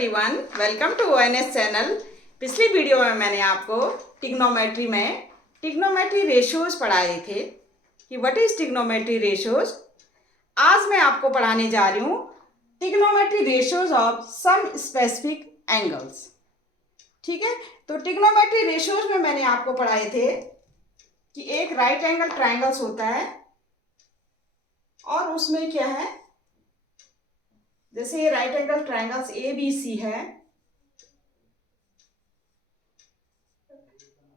Everyone, welcome to ONS channel. पिछली video में मैंने आपको टिग्नोमेट्री रेशियोज पढ़ाए थे कि व्हाट इज टिग्नोमेट्री रेशियोज। आज मैं आपको पढ़ाने जा रही हूँ trigonometry ratios of some specific angles. ठीक है, तो टिग्नोमेट्री रेशियोज में मैंने आपको पढ़ाए थे कि एक राइट एंगल ट्रायंगल्स होता है और उसमें क्या है, जैसे ये राइट एंगल ट्रायंगल्स ABC है,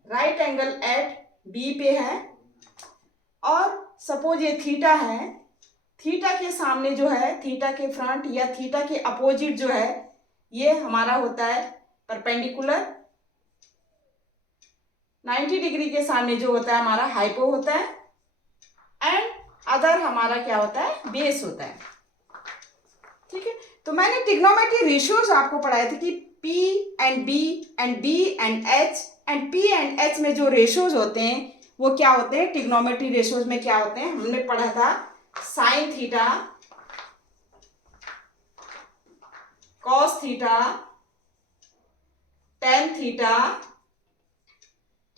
राइट एंगल एट B पे है और सपोज ये थीटा है, थीटा के सामने जो है, थीटा के फ्रंट या थीटा के अपोजिट जो है, ये हमारा होता है परपेंडिकुलर। 90 डिग्री के सामने जो होता है हमारा हाइपो होता है एंड अदर हमारा क्या होता है, बेस होता है। ठीक है, तो मैंने टिग्नोमेट्री रेशियोज आपको पढ़ाए थे कि P and B and B and H and P and H में जो रेशियोज होते हैं वो क्या होते हैं, टिग्नोमेट्री रेशियोज में क्या होते हैं, हमने पढ़ा था sine theta, cos theta, tan theta.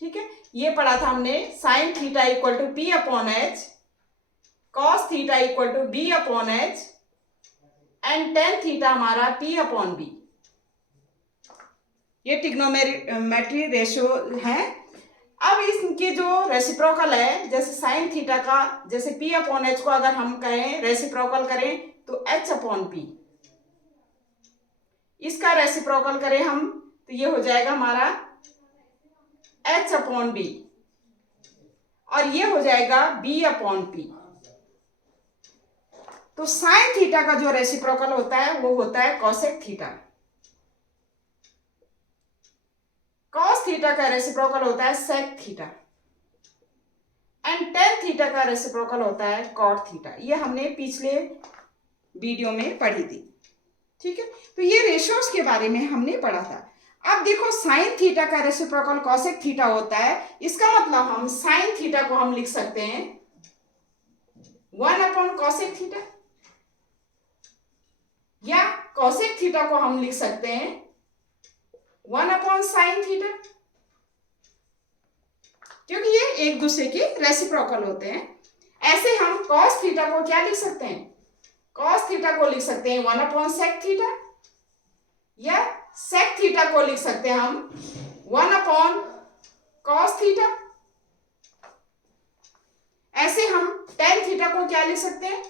ठीक है, ये पढ़ा था हमने sine theta equal to P upon H, cos theta equal to B upon H and tan theta हमारा P अपॉन B। ये टिग्नोमेट्री रेशियो है। अब इसके जो रेसिप्रोकल है, जैसे साइन थीटा का, जैसे P अपॉन H को अगर हम कहें रेसिप्रोकल करें तो H अपॉन P, इसका रेसिप्रोकल करें हम तो ये हो जाएगा हमारा H अपॉन B और ये हो जाएगा B अपॉन P। तो साइन थीटा का जो रेसिप्रोकल होता है वो होता है कॉसेक थीटा, कॉस थीटा का रेसिप्रोकल होता है sec theta and tan theta का रेसिप्रोकल होता है कॉट थीटा। ये हमने पिछले वीडियो में पढ़ी थी। ठीक है, तो ये रेशियोज के बारे में हमने पढ़ा था। अब देखो साइन थीटा का रेसिप्रोकल कॉसेक थीटा होता है, इसका मतलब हम साइन थीटा को हम लिख सकते हैं 1 अपॉन कॉसेक थीटा या कॉसेक थीटा को हम लिख सकते हैं 1 अपॉन साइन थीटा, क्योंकि ये एक दूसरे के रेसिप्रोकल होते हैं। ऐसे हम कॉस थीटा को क्या लिख सकते हैं, कॉस थीटा को लिख सकते हैं 1 अपॉन सेक थीटा या सेक थीटा को लिख सकते हैं हम 1 अपॉन कॉस थीटा। ऐसे हम टेन थीटा को क्या लिख सकते हैं,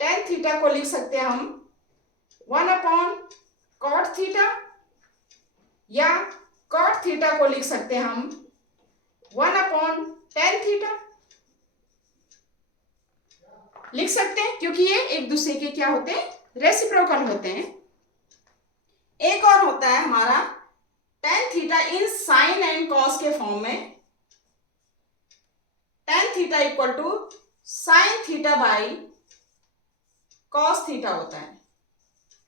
टेन थीटा को लिख सकते हैं हम 1 अपॉन कॉट थीटा या कॉट थीटा को लिख सकते हैं हम 1 अपॉन टेन थीटा। लिख सकते हैं क्योंकि ये एक दूसरे के क्या होते हैं, रेसिप्रोकल होते हैं। एक और होता है हमारा tan theta in sine and cos के फॉर्म में, tan theta equal to sine theta by cos theta होता है।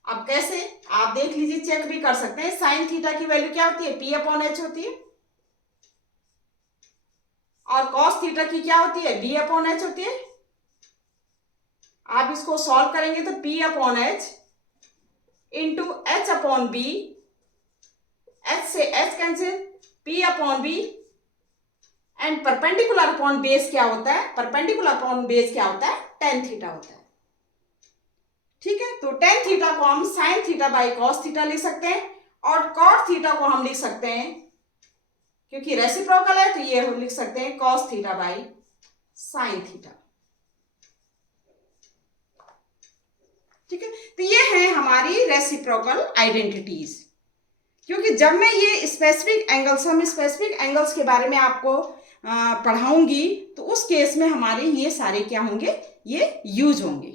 अब कैसे, आप देख लीजिए, चेक भी कर सकते हैं। साइन थीटा की वैल्यू क्या होती है, P अपॉन H होती है और कॉस थीटा की क्या होती है, B अपॉन H होती है। आप इसको सॉल्व करेंगे तो P upon H into H upon B, H से H cancel, P upon B and perpendicular upon base क्या होता है, परपेंडिकुलर अपॉन बेस क्या होता है, टेन थीटा होता है। ठीक है, तो टेन थीटा को हम sign theta by cos theta लिख सकते हैं और कॉट थीटा को हम लिख सकते हैं, क्योंकि रेसिप्रोकल है तो ये हम लिख सकते हैं cos theta by sine theta. ठीक है, तो ये है हमारी रेसिप्रोकल आइडेंटिटीज। क्योंकि जब मैं ये स्पेसिफिक एंगल्स, हम स्पेसिफिक एंगल्स के बारे में आपको पढ़ाऊंगी तो उस केस में हमारे ये सारे क्या होंगे, ये यूज होंगे।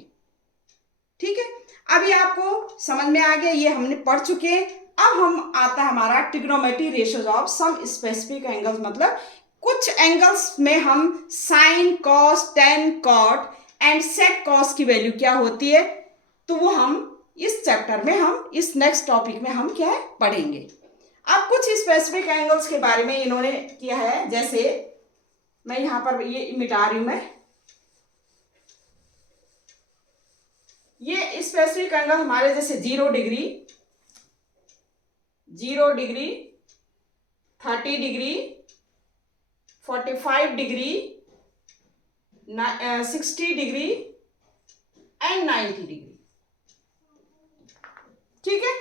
ठीक है, अब ये आपको समझ में आ गया, ये हमने पढ़ चुके हैं। अब हम आता है हमारा trigonometry ratios of some specific angles, मतलब कुछ एंगल्स में हम sine, cos, tan, cot and sec cos की वैल्यू क्या होती है, तो वो हम इस चैप्टर में, हम इस नेक्स्ट टॉपिक में हम क्या है पढ़ेंगे। अब कुछ स्पेसिफिक एंगल्स के बारे में इन्होंने किया है, जैसे मैं यहां पर ये मिटा रही हूं, मैं ये स्पेसिफिक एंगल हमारे जैसे 0 degree, 0 degree, 30 degree, 45 degree, 60 degree and 90 degree. ठीक है,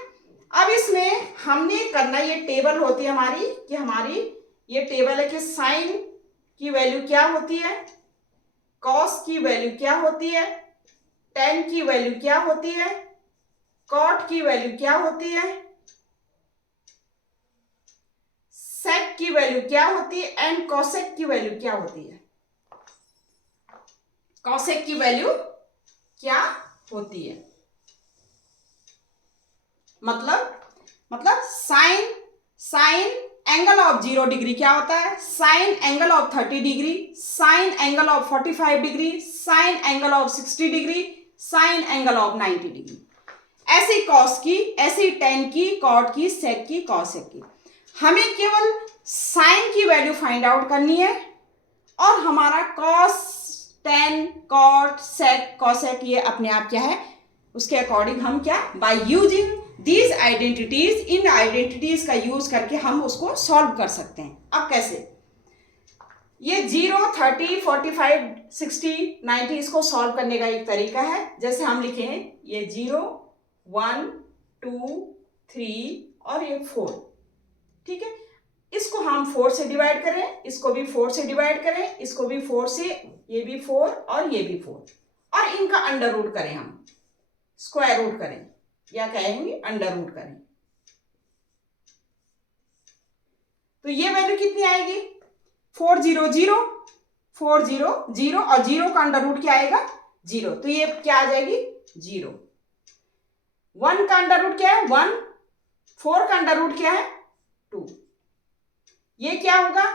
अब इसमें हमने करना, ये टेबल होती है हमारी, कि हमारी ये टेबल है कि साइन की वैल्यू क्या होती है, कॉस की वैल्यू क्या होती है, टेन की वैल्यू क्या होती है, कॉट की वैल्यू क्या होती है, सेक की वैल्यू क्या होती है एंड कॉसेक की वैल्यू क्या होती है। कॉसेक की वैल्यू क्या होती है, मतलब साइन एंगल ऑफ 0 डिग्री क्या होता है, sign angle of 30 degree, sine angle of 45 degree, sine angle of 60 degree, sine angle of 90 degree. ऐसी कॉस की, ऐसी टेन की, कॉट की, सेक की, कॉसेक की। हमें केवल साइन की वैल्यू फाइंड आउट करनी है और हमारा cos, tan, cot, sec, cosec ये अपने आप क्या है, उसके अकॉर्डिंग हम क्या, bye using these identities, in identities का यूज करके हम उसको सॉल्व कर सकते हैं। अब कैसे, ये 0, 30, 45, 60, 90 इसको सॉल्व करने का एक तरीका है। जैसे हम लिखे हैं ये 0, 1, 2, 3 और ये 4। ठीक है, इसको हम 4 से डिवाइड करें, इसको भी 4 से डिवाइड करें, इसको भी 4 से, ये भी 4 और ये भी 4, और इनका अंडर रूट करें, हम स्क्वायर रूट करें या कहेंगे अंडर रूट करें, तो ये वैल्यू कितनी आएगी, 4 0 0, 4 0 0 और 0 का अंडर रूट क्या आएगा, 0, तो ये क्या आ जाएगी 0। 1 का अंडर रूट क्या है 1, 4 का अंडर रूट क्या है 2, ये क्या होगा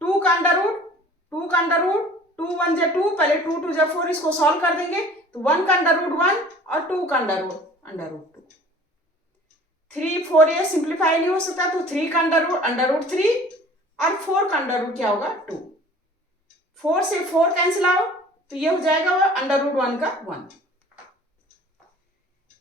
2 का अंडर रूट, 2 का अंडर रूट, 2 1 जा 2, पहले 2 2 जा 4, इसको सॉल्व कर देंगे तो 1 का अंडर रूट 1 और 2 का अंडर रूट 2। 3 4 ये सिंप्लीफाई नहीं हो सकता, तो 3 का अंडर रूट 3 और 4 का अंडर रूट क्या होगा 2। 4 से 4 कैंसिल आउट, तो ये हो जाएगा अंडर रूट 1 का 1।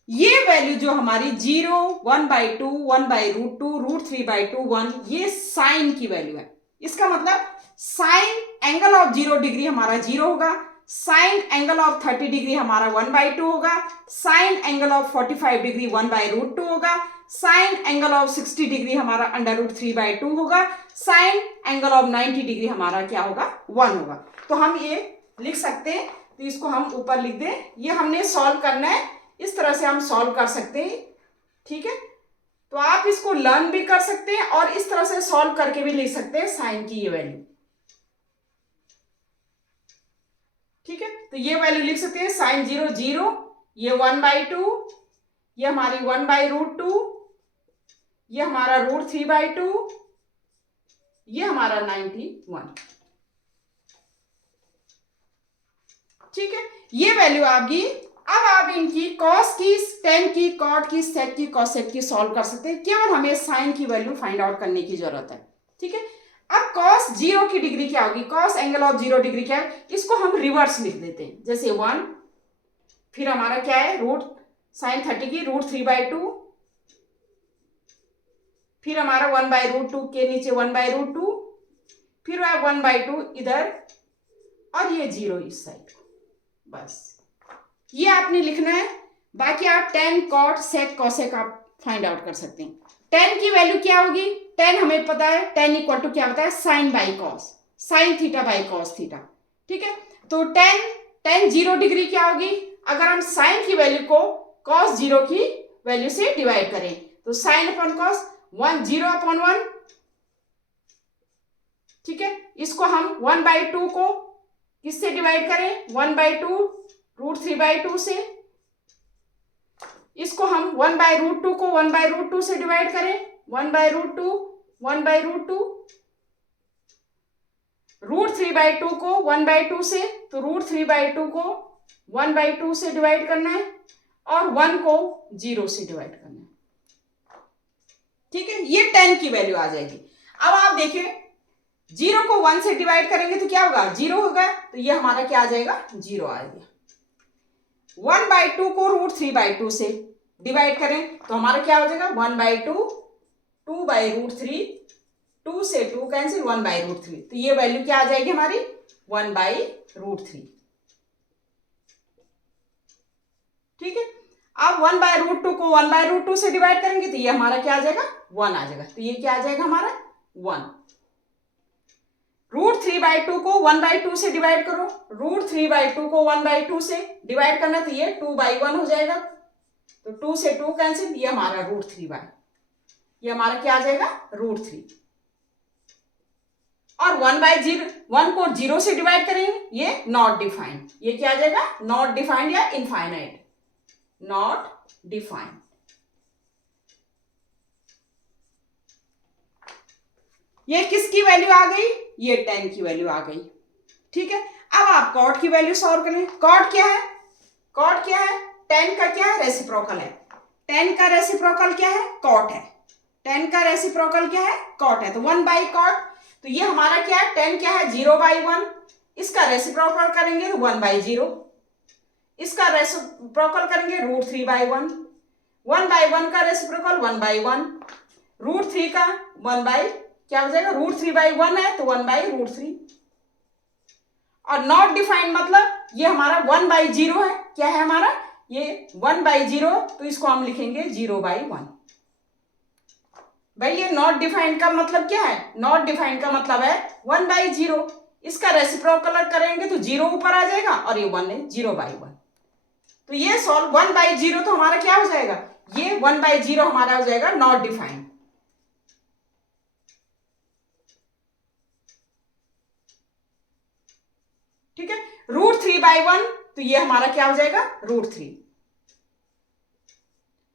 ये वैल्यू जो हमारी 0, 1/2, 1/√2, √3/2, 1, ये साइन की वैल्यू है। इसका मतलब साइन एंगल ऑफ 0 डिग्री हमारा 0 होगा, साइन एंगल ऑफ 30 डिग्री हमारा 1/2 होगा, साइन एंगल ऑफ 45 डिग्री 1/√2 होगा, साइन एंगल ऑफ 60 डिग्री हमारा √3/2 होगा, साइन एंगल ऑफ 90 डिग्री हमारा क्या होगा 1 होगा। तो हम ये लिख सकते हैं, तो इसको हम ऊपर लिख दें, ये हमने सॉल्व करना है, इस तरह से हम सॉल्व कर सकते हैं। ठीक है, तो आप इसको लर्न भी कर सकते हैं और इस तरह से सॉल्व करके भी लिख सकते हैं साइन की ये वैल्यू। ठीक है, तो ये वैल्यू लिख सकते हैं साइन 0 0, ये 1/2, ये हमारी 1/√2, ये हमारा √3/2, ये हमारा 91। ठीक है, ये वैल्यू आपकी। अब आप इनकी कॉस की, टेन की, कॉट की, सेक की, कॉसेक की सॉल्व कर सकते हैं, केवल हमें साइन की वैल्यू फाइंड आउट करने की जरूरत है। ठीक है, अब कॉस 0 की डिग्री क्या होगी, कॉस एंगल ऑफ 0 डिग्री क्या है, इसको हम रिवर्स लिख देते हैं। जैसे 1, फिर हमारा क्या है रूट साइन 30 की √3/2, फिर हमारा 1/√2 के नीचे 1/√2, फिर 1/2 इधर और ये 0 इस साइड। बस ये आपने लिखना है। बाकी आप टेन, कॉट, सेक, कॉसेक आप फाइंड आउट कर सकते हैं। टेन की वैल्यू क्या होगी, टेन हमें पता है, टेन इक्वल टू क्या होता है sine by cos, sine theta by cos theta. ठीक है, तो टेन 0 डिग्री क्या होगी, अगर हम साइन की वैल्यू को कॉस 0 की वैल्यू से डिवाइड करें तो साइन अपॉन कॉस 0/1। ठीक है, इसको हम 1/2 को किससे डिवाइड करें, 1/2 √3/2 से। इसको हम 1/√2 को 1/√2 से डिवाइड करें, 1/√2 1/√2, √3/2 को 1/2 से, तो √3/2 को 1/2 से डिवाइड करना है और 1 को 0 से डिवाइड करना है। ठीक है, ये 10 की वैल्यू आ जाएगी। अब आप देखिए 0 को 1 से डिवाइड करेंगे तो क्या होगा 0 होगा, तो ये हमारा क्या आ जाएगा 0 आ गया। 1/2 को √3/2 से डिवाइड करें तो हमारा क्या हो जाएगा 1/2, 2/√3, 2 से 2 कैंसिल, 1/√3, तो ये वैल्यू क्या आ जाएगी हमारी 1/√3। ठीक है, अब 1/√2 को 1/√2 से डिवाइड करेंगे तो ये हमारा क्या आ जाएगा 1 आ जाएगा, तो ये क्या आ जाएगा हमारा 1। √3/2 को 1/2 से डिवाइड करो, √3/2 को 1/2 से डिवाइड करना तो ये 2/1 हो जाएगा, तो 2 से 2 कैंसिल, ये हमारा √3/, ये हमारा क्या आ जाएगा √3। और 1 को 0 से डिवाइड करेंगे, ये नॉट डिफाइंड, ये क्या आ जाएगा नॉट डिफाइंड या इनफाइनाइट, नॉट डिफाइंड। ये किसकी वैल्यू आ गई, ये 10 की वैल्यू आ गई। ठीक है, अब आप कॉट की वैल्यू सॉल्व करें। कॉट क्या है, कॉट क्या है, 10 का क्या है रेसिप्रोकल है, 10 का रेसिप्रोकल क्या है कॉट है, 10 का रेसिप्रोकल क्या है कॉट है, तो 1/कॉट, तो ये हमारा क्या है 10 क्या है 0/1, इसका रेसिप्रोकल करेंगे तो 1/0, इसका रेसिप्रोकल करेंगे √3/1, 1/1 का रेसिप्रोकल 1/1, √3 का 1 क्या हो जाएगा √3/1 है तो 1/√3। और नॉट डिफाइंड मतलब ये हमारा 1/0 है, क्या है हमारा ये 1/0, तो इसको हम लिखेंगे 0/1। भाई ये नॉट डिफाइंड का मतलब क्या है, नॉट डिफाइंड का मतलब है 1/0, इसका रेसिप्रोकल करेंगे तो 0 ऊपर आ जाएगा और ये 1 है 0/1, तो ये सॉल्व 1/0 तो हमारा क्या हो जाएगा, ये 1/0 हमारा हो जाएगा नॉट डिफाइंड। ठीक है, √3/1 तो ये हमारा क्या हो जाएगा √3,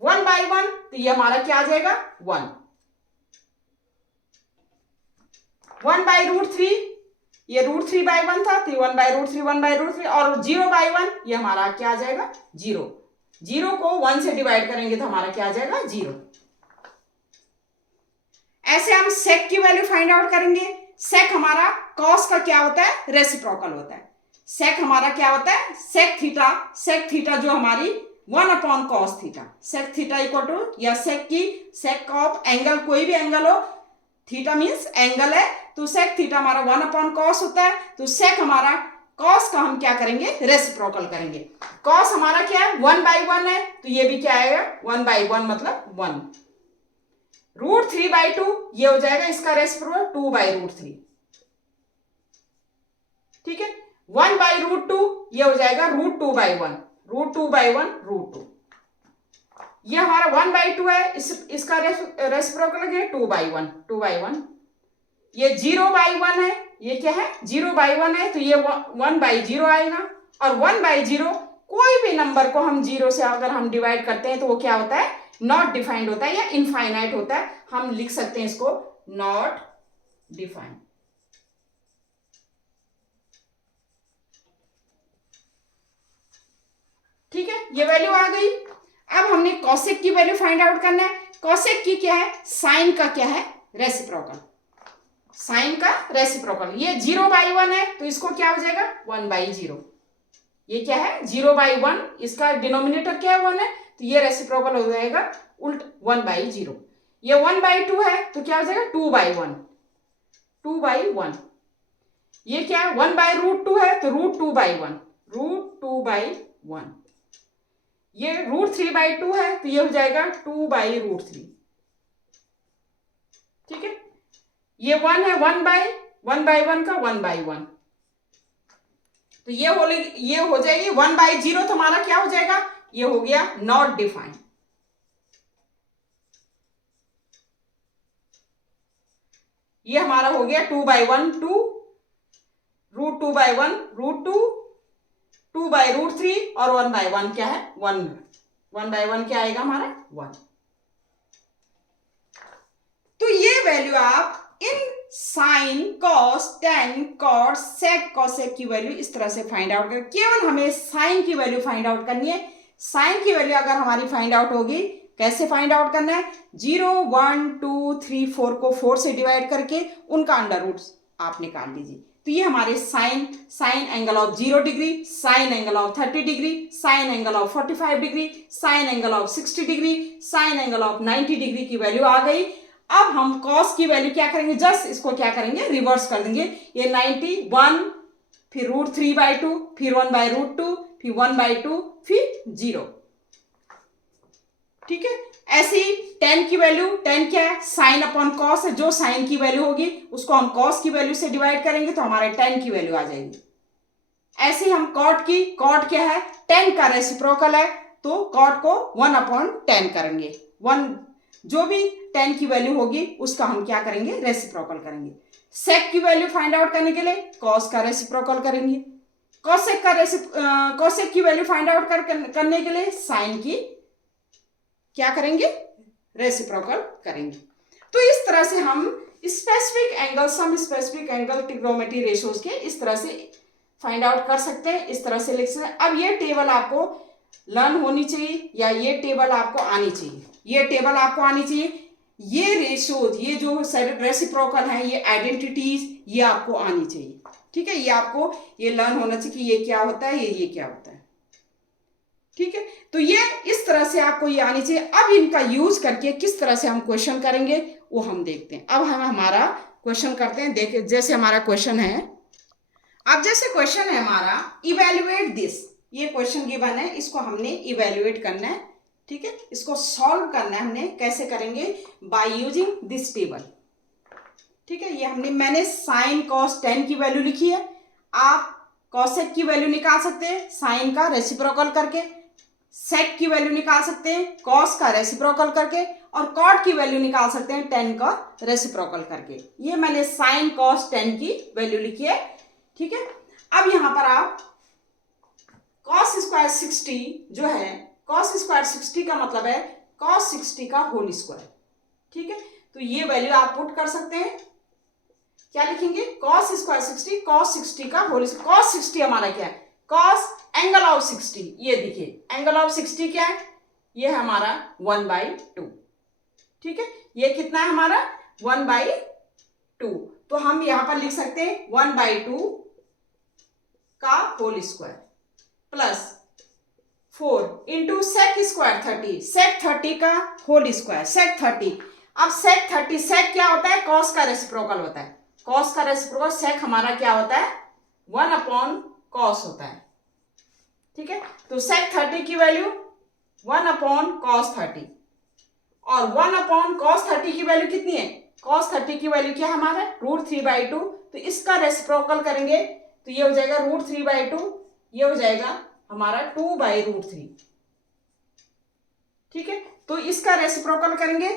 1/1 तो ये हमारा क्या आ जाएगा 1, 1/√3 ये √3/1 था तो 1/√3 1/√3, और 0/1 ये हमारा क्या आ जाएगा 0, 0 को 1 से डिवाइड करेंगे तो हमारा क्या आ जाएगा 0। ऐसे हम सेक की वैल्यू फाइंड आउट करेंगे। सेक हमारा कॉस का क्या होता है रेसिप्रोकल होता है, सेक हमारा क्या होता है सेक थीटा जो हमारी 1/cos theta, sec theta equal to, या सेक ऑफ एंगल, कोई भी एंगल हो, थीटा मीन्स एंगल है, तो सेक थीटा हमारा 1/cos होता है, तो सेक हमारा कॉस का हम क्या करेंगे रेसिप्रोकल करेंगे। कॉस हमारा क्या है 1/1 है, तो ये भी क्या आएगा 1/1 मतलब 1, √3/2 ये हो जाएगा इसका रेसिप्रोकल 2/√3। ठीक है, 1/√2 ये हो जाएगा √2/1, √2/1 √2, ये हमारा 1/2 है, इसका रेसिप्रोकल है 2/1, ये 0/1 है, ये क्या है 0/1 है, तो ये 1/0 आएगा, और 1/0 कोई भी नंबर को हम 0 से अगर हम डिवाइड करते हैं तो वो क्या होता है नॉट डिफाइंड होता है या इनफाइनाइट होता है, हम लिख सकते हैं इसको नॉट डिफाइंड। ठीक है, ये वैल्यू आ गई। अब हमने कॉसेक की वैल्यू फाइंड आउट करना है। कॉसेक की क्या है, साइन का क्या है रेसिप्रोकल, साइन का रेसिप्रोकल, ये 0/1 है तो इसको क्या हो जाएगा 1/0, ये क्या है 0/1, इसका डिनोमिनेटर क्या है 1 है, तो ये रेसिप्रोकल हो जाएगा उल्ट 1/0, ये 1/2 है तो क्या हो जाएगा 2/1, ये क्या है 1/√2 है तो √2/1, ये √3/2 है तो ये हो जाएगा 2/√3। ठीक है, ये 1 है 1/1 का 1/1, तो ये हो जाएगी 1/0, तो हमारा क्या हो जाएगा ये हो गया नॉट डिफाइंड। ये हमारा हो गया 2/1 2, √2/1 √2, 2/√3 और 1/1 क्या है 1/1 क्या आएगा हमारा 1। तो ये वैल्यू आप इन sine cos tan cot sec cosec की वैल्यू इस तरह से फाइंड आउट कर, केवल हमें साइन की वैल्यू फाइंड आउट करनी है। साइन की वैल्यू अगर हमारी फाइंड आउट होगी, कैसे फाइंड आउट करना है 0 1 2 3 4 को 4 से डिवाइड करके उनका अंडर रूट आप निकाल लीजिए, तो ये हमारे sign angle of 0 degree, sine angle of 30 degree, sine angle of 45 degree, sine angle of 60 degree, sine angle of 90 degree की वैल्यू आ गई। अब हम कॉस की वैल्यू क्या करेंगे, जस्ट इसको क्या करेंगे, रिवर्स कर देंगे। ये 91, फिर √3/2, फिर 1/√2, फिर 1/2, फिर 0। ठीक है, ऐसी tan की वैल्यू, tan क्या है, साइन अपॉन कॉस है, जो साइन की वैल्यू होगी उसको हम कॉस की वैल्यू से डिवाइड करेंगे तो हमारे tan की वैल्यू आ जाएगी। ऐसे हम कॉट की, कॉट क्या है, tan का रेसिप्रोकल है, तो कॉट को 1/tan करेंगे। 1 जो भी tan की वैल्यू होगी उसका हम क्या करेंगे, रेसिप्रोकल करेंगे। सेक की वैल्यू फाइंड आउट करने के लिए कॉस का रेसिप्रोकल करेंगे। कॉसेक की वैल्यू फाइंड आउट करने के लिए साइन की क्या करेंगे, रेसिप्रोकल करेंगे। तो इस तरह से हम specific angle, some specific angle trigonometry ratios के इस तरह से फाइंड आउट कर सकते हैं, इस तरह से लिख सकते हैं। अब ये टेबल आपको लर्न होनी चाहिए, या ये टेबल आपको आनी चाहिए, ये टेबल आपको आनी चाहिए। ये रेशियोज, ये जो रेसिप्रोकल है, ये आइडेंटिटीज, ये आपको आनी चाहिए। ठीक है, ये आपको ये लर्न होना चाहिए कि ये क्या होता है, ये क्या होता है। ठीक है, तो ये इस तरह से आपको ये आनी चाहिए। अब इनका यूज करके किस तरह से हम क्वेश्चन करेंगे वो हम देखते हैं। अब हम हमारा क्वेश्चन करते हैं। देखिए, जैसे हमारा क्वेश्चन है, अब जैसे क्वेश्चन है हमारा, इवेल्युएट दिस, ये क्वेश्चन गिवन है, इसको हमने इवेल्युएट करना है। ठीक है, इसको सॉल्व करना है हमने। कैसे करेंगे, बाय यूजिंग दिस टेबल। ठीक है, ये मैंने साइन कॉस tan की वैल्यू लिखी है। आप कॉसेक की वैल्यू निकाल सकते हैं साइन का रेसिप्रोकल करके, सेक की वैल्यू निकाल सकते हैं कॉस का रेसिप्रोकल करके, और कॉट की वैल्यू निकाल सकते हैं tan का रेसिप्रोकल करके। ये मैंने साइन कॉस tan की वैल्यू लिखी है। ठीक है, अब यहां पर आप cos स्क्वायर 60 जो है, cos स्क्वायर 60 का मतलब है cos 60 का होल स्क्वायर। ठीक है, तो ये वैल्यू आप पुट कर सकते हैं। क्या लिखेंगे, cos स्क्वायर 60, cos 60 का होल स्क्वायर। cos 60 हमारा क्या है, cos एंगल ऑफ 60। ये देखिए एंगल ऑफ 60 क्या है, ये है हमारा 1/2। ठीक है, ये कितना है हमारा 1/2। तो हम यहां पर लिख सकते हैं 1/2 का whole square plus 4 into sec square 30, sec 30 का होल स्क्वायर, सेक 30। अब सेक 30, सेक क्या होता है, कॉस का रेसिप्रोकल होता है। कॉस का रेसिप्रोकल सेक हमारा क्या होता है, 1/cos होता है। ठीक है, तो सेक 30 की वैल्यू 1/cos 30, और 1/cos 30 की वैल्यू कितनी है, cos 30 की वैल्यू क्या है हमारा √3/2। तो इसका रेसिप्रोकल करेंगे तो ये हो जाएगा √3/2, ये हो जाएगा हमारा 2/√3। ठीक है, तो इसका रेसिप्रोकल करेंगे,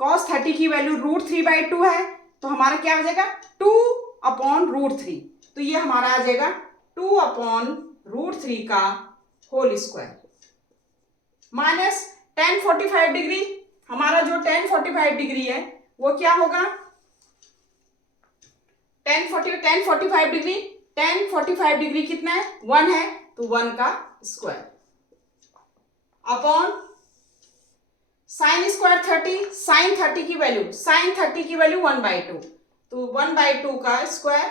cos 30 की वैल्यू √3/2 है, तो हमारा क्या हो जाएगा 2/√3। तो ये हमारा आ जाएगा 2/√3 का whole square minus tan 45 degree. हमारा जो tan 45 डिग्री है वो क्या होगा, tan 45 डिग्री, tan 45 डिग्री कितना है, 1 है, तो 1 का square upon sine square 30, sine 30 की वैल्यू, साइन 30 की वैल्यू 1/2, तो 1/2 का स्क्वायर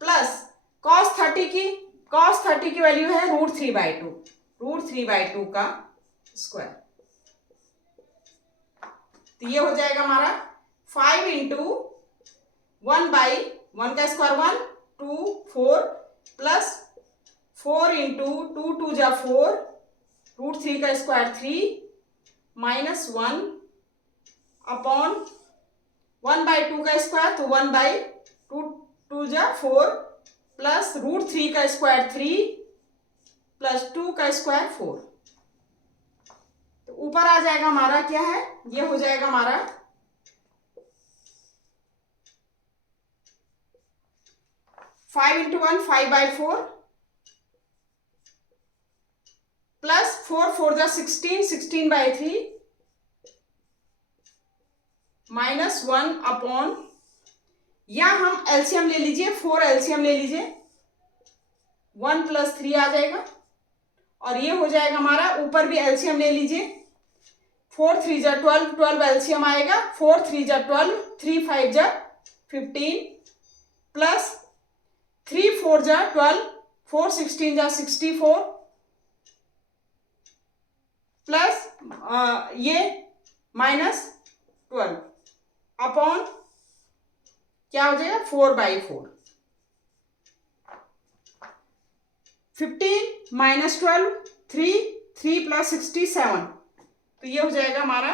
प्लस cos 30 की वैल्यू है √3/2, √3/2 का स्क्वायर। तो ये हो जाएगा हमारा 5 इंटू 1/1 का स्क्वायर 1, 2, 4 प्लस 4 इंटू 2 2 जा 4, √3 का स्क्वायर 3 माइनस 1 अपॉन 1/2 का स्क्वायर, तो 1/2 2 जा 4 प्लस √3 का स्क्वायर 3 प्लस 2 का स्क्वायर 4। तो ऊपर आ जाएगा हमारा क्या है, ये हो जाएगा हमारा 5 इंटू 1 5/4 प्लस 4 4 जा 16, 16/3 माइनस 1 अपॉन, या हम एलसीएम ले लीजिए, 4 एलसीएम ले लीजिए, 1 + 3 आ जाएगा, और ये हो जाएगा हमारा, ऊपर भी एलसीएम ले लीजिए, 4 3 जा 12, 12 एलसीएम आएगा, 4 3 जा 12, 3 5 जा 15 प्लस 3 4 जा 12, 4 16 जा 64 प्लस ये माइनस 12 अपॉन क्या हो जाएगा 4/4। 15 माइनस 12 3 3 प्लस 67, तो ये हो जाएगा हमारा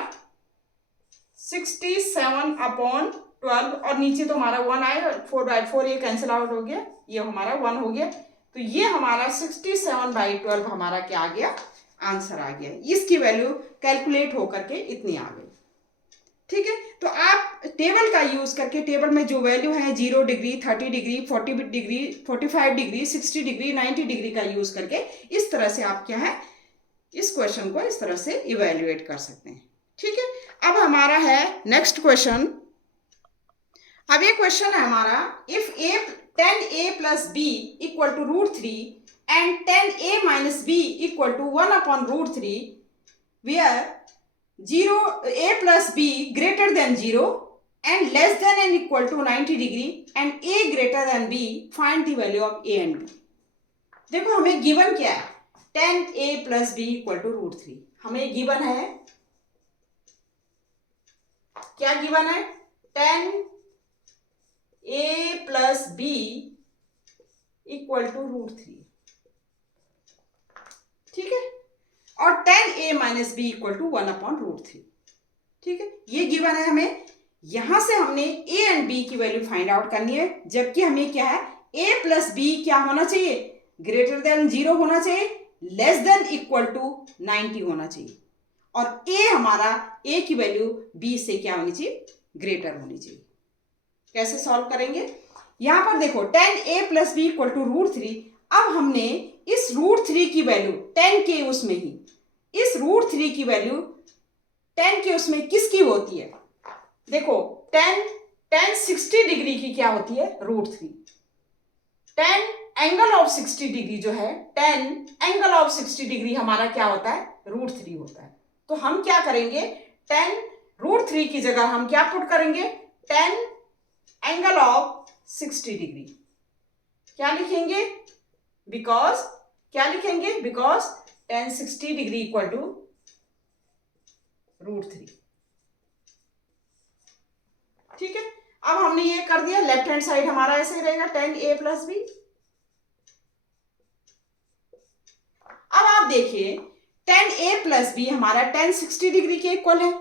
67 अपॉन 12 और नीचे तो हमारा 1 आएगा, 4/4 ये कैंसिल आउट हो गया, ये हमारा 1 हो गया, तो ये हमारा 67/12 हमारा क्या आ गया, आंसर आ गया। इसकी वैल्यू कैलकुलेट होकर के इतनी आ गई। ठीक है, तो आप टेबल का यूज करके टेबल में जो वैल्यू है 0 degree 30 degree 40 degree 45 degree 60 degree 90 degree का यूज करके इस तरह से आप क्या है इस क्वेश्चन को इस तरह से इवेल्युएट कर सकते हैं। ठीक है, अब हमारा है नेक्स्ट क्वेश्चन। अब ये क्वेश्चन है हमारा, if a 10a plus b equal to √3 and 10a minus b equal to 1 upon √3 where 0 a plus b greater than 0 and less than and equal to 90 degree and a greater than b, find the value of a and b। देखो हमें given क्या है, 10a plus b equal to √3, हमें given है, क्या given है, 10a plus b equal to √3। ठीक है, और 10a minus b equal to 1 upon √3। ठीक है, ये गिवन है हमें, यहां से हमने a एंड b की वैल्यू फाइंड आउट करनी है, जबकि हमें क्या है a प्लस b क्या होना चाहिए, ग्रेटर देन 0 होना चाहिए, लेस देन इक्वल टू 90 होना चाहिए, और a हमारा a की वैल्यू b से क्या होनी चाहिए, ग्रेटर होनी चाहिए। कैसे सॉल्व करेंगे, यहां पर देखो 10a plus b equal to √3। अब हमने इस √3 की वैल्यू 10 के उसमें ही, इस √3 की वैल्यू 10 के उसमें किसकी होती है, देखो 10 60 डिग्री की क्या होती है, √3। 10 एंगल ऑफ 60 डिग्री जो है, 10 एंगल ऑफ 60 डिग्री हमारा क्या होता है, √3 होता है। तो हम क्या करेंगे, 10 √3 की जगह हम क्या पुट करेंगे, 10 एंगल ऑफ 60 डिग्री क्या लिखेंगे, बिकॉज क्या लिखेंगे, बिकॉज 10 60 डिग्री इक्वल टू √3। ठीक है, अब हमने ये कर दिया, लेफ्ट हैंड साइड हमारा ऐसे ही रहेगा 10a प्लस b। अब आप देखिए 10a प्लस b हमारा 10 60 डिग्री के इक्वल है,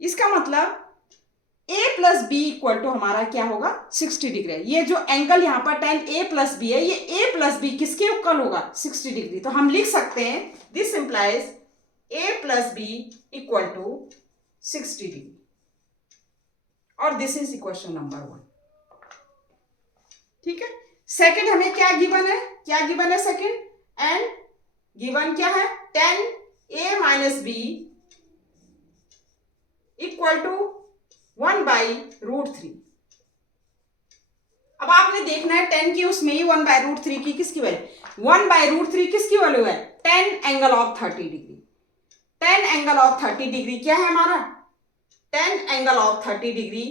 इसका मतलब a plus b equal to हमारा क्या होगा, 60 डिग्री। ये जो एंगल यहाँ पर 10a प्लस बी है, ये a प्लस बी किसके इक्वल होगा, 60 डिग्री। तो हम लिख सकते हैं this implies a plus b equal to 60 degree, और दिस इज इक्वेशन नंबर 1। ठीक है, सेकंड हमें क्या गिवन है, क्या गिवन है सेकंड, एंड गिवन क्या है, 10a minus b equal to 1/√3। अब आपने देखना है 10 की उसमें ही 1/√3 की किसकी वैल्यू, 1/√3 किसकी वैल्यू है, 10 angle of 30 degree. 10 angle of 30 degree क्या है हमारा, 10 एंगल ऑफ 30 डिग्री